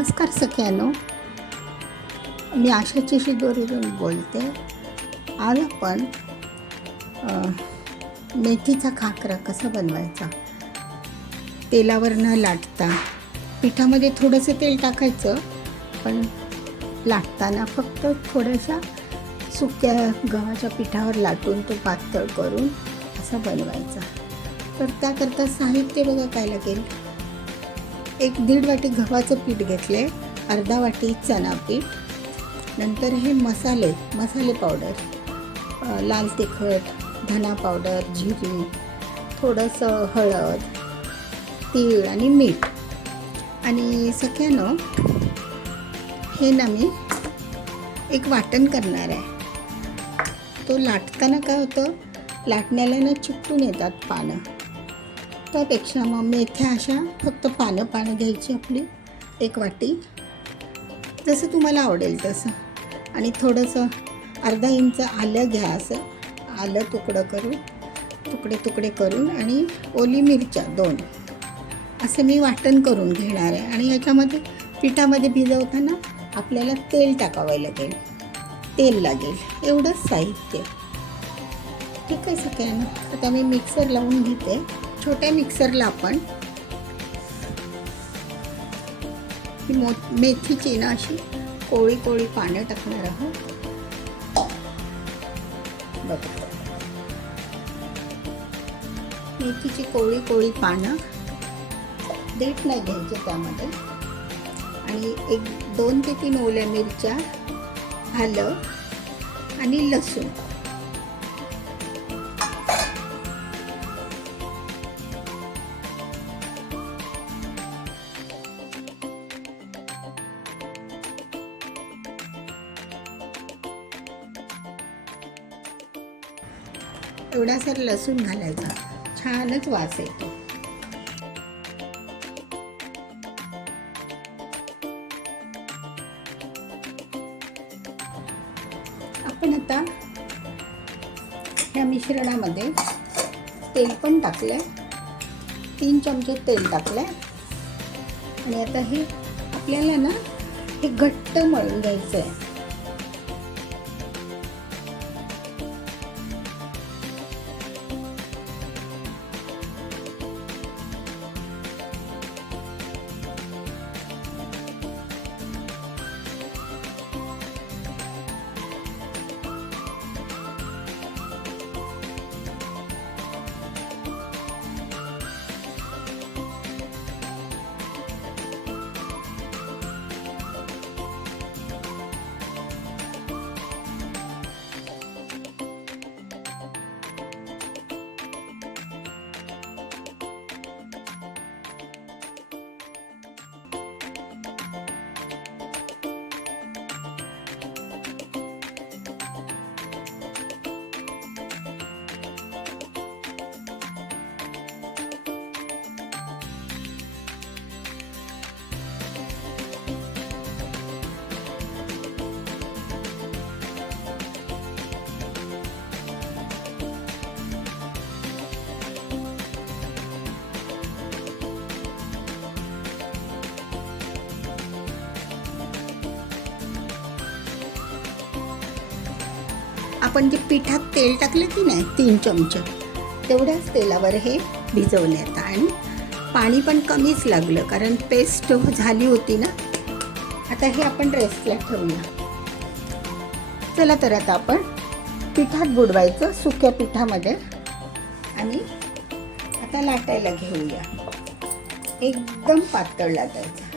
नमस्कार सगळ्यांनो, मी आशाची शिदोरीतून बोलते. आज आपण मेथीचा खाकरा कसा बनवायचा, तेलावर न लाटता. पिठामध्ये थोडंसं तेल टाकायचं, पण लाटताना फक्त थोड्याशा सुक्या गव्हाच्या पिठावर लाटून तो पातळ करून असा बनवायचा. तर त्याकरता साहित्य बघा काय लागेल. 1-1.5 वाटी गव्हाचं पीठ घेतले, अर्धा वाटी चणा पीठ, नंतर हे मसाले पावडर, लाल तिखट, धना पावडर, जिरे, थोडंसं हळद, तीळ आणि मीठ. आणि सगळ्यांनो हे ना मी एक वाटण करणार आहे. तो लाटताना काय होतं, लाटण्याला ना चिकटून येतात पानं. त्यापेक्षा मग मेथ्या अशा फक्त पानं घ्यायची आपली 1 वाटी, जसं तुम्हाला आवडेल तसं. आणि थोडंसं अर्धा इंच आलं घ्या, असं आलं तुकडे करून आणि ओली मिरच्या 2 असं मी वाटण करून घेणार आहे. आणि याच्यामध्ये पिठामध्ये भिजवताना आपल्याला तेल टाकावं लागेल, तेल लागेल. एवढंच साहित्य. ठीक आहे सगळ्यांना. आता मी मिक्सर लावून घेते. छोट्या मिक्सरला आपण मेथीची ना अशी कोळी पानं टाकणार आहोत. बघा, मेथीची कोळी पानं, देठ नाही घ्यायचे त्यामध्ये. आणि 2 ते 3 ओल्या मिरच्या, आलं आणि लसूण. एवढासा लसूण घालायचा, छानच वास येतो. आपण आता ह्या मिश्रणामध्ये तेल पण टाकलंय, 3 चमचे तेल टाकलंय. आणि आता हे आपल्याला ना हे घट्ट मळून घ्यायचं आहे. आपण जे पिठात तेल टाकलं की नाही 3 चमचे, तेवढ्याच तेलावर हे भिजवण्यात. आणि पाणी पण कमीच लागलं, कारण पेस्ट झाली होती ना. आता हे आपण रेस्टला ठेवूया. चला तर आता आपण पिठात बुडवायचं, सुक्या पिठामध्ये. आणि आता लाटायला घेऊया, एकदम पातळ लाटायचं.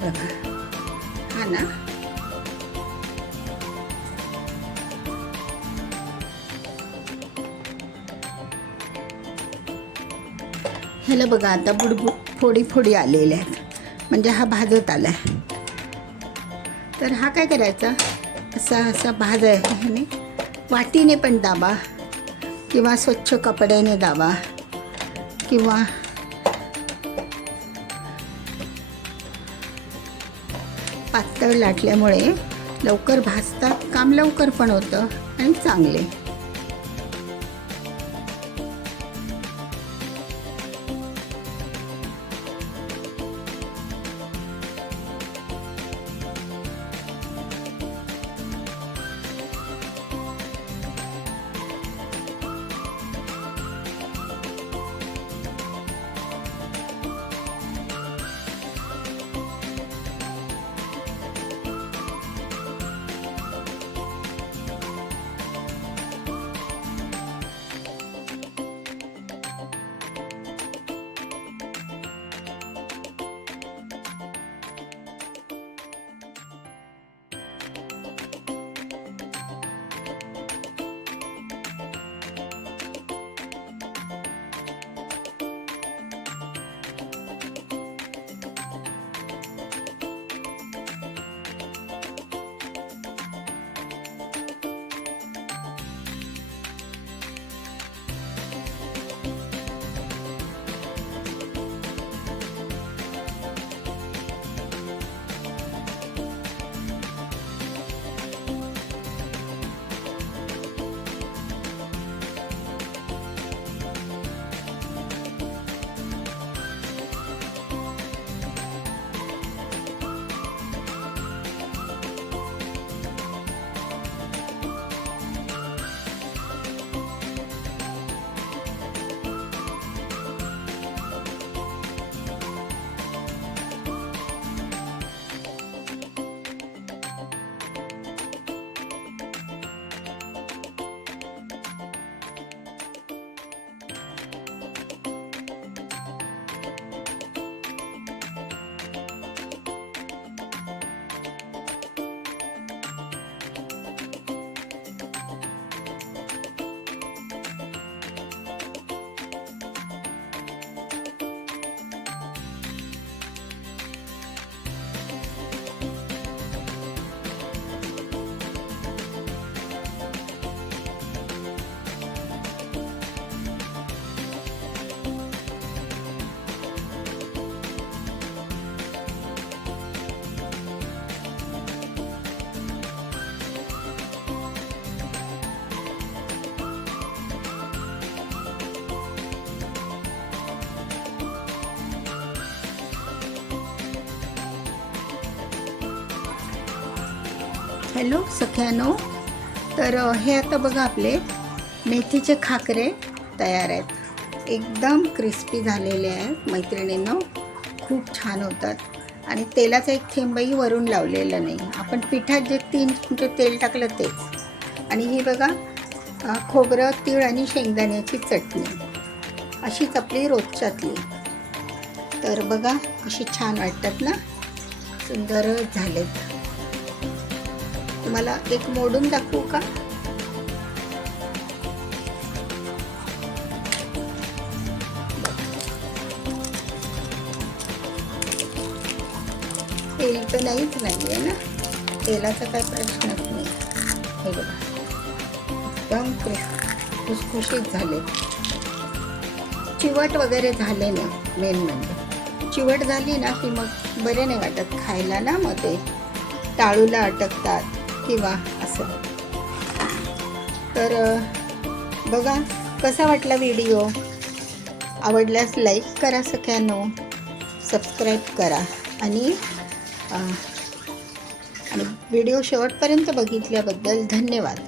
बघा हा ना, ह्याला बघा आता फोडी फोडी आलेल्या आहेत, म्हणजे हा भाजत आला आहे. तर हा काय करायचा, असा भाजायचा ह्याने, वाटीने पण दाबा किंवा स्वच्छ कपड्याने दाबा किंवा पातळ लाटल्यामुळे लवकर भाजतात, काम लवकर पण होतं आणि चांगले. हॅलो सख्यानो, तर हे आता बघा आपले मेथीचे खाकरे तयार आहेत. एकदम क्रिस्पी झालेले आहेत मैत्रिणींनो, खूप छान होतात आणि तेलाचा एक थेंबही वरून लावलेला नाही. आपण पिठात जे 3 चमचे तेल टाकलं तेच. आणि ही बघा खोबरं, तीळ आणि शेंगदाण्याची चटणी, अशीच आपली रोजच्यातली. तर बघा कशी छान वाटतात ना, सुंदर झालेत. तुम्हाला एक मोडून दाखवू का? तेल तर नाहीच नाही आहे ना, तेलाचा काही प्रश्नच नाही. हे बघा एकदम खुसखुशीत झाले, चिवट वगैरे झाले ना. मेन म्हणजे चिवट झाली ना की मग बरे नाही वाटत खायला ना, मग ते टाळूला अटकतात किंवा असं. तर बघा कसा वाटला व्हिडिओ. आवडल्यास लाईक करा सगळ्यांनो, सबस्क्राईब करा आणि व्हिडिओ शेवटपर्यंत बघितल्याबद्दल धन्यवाद.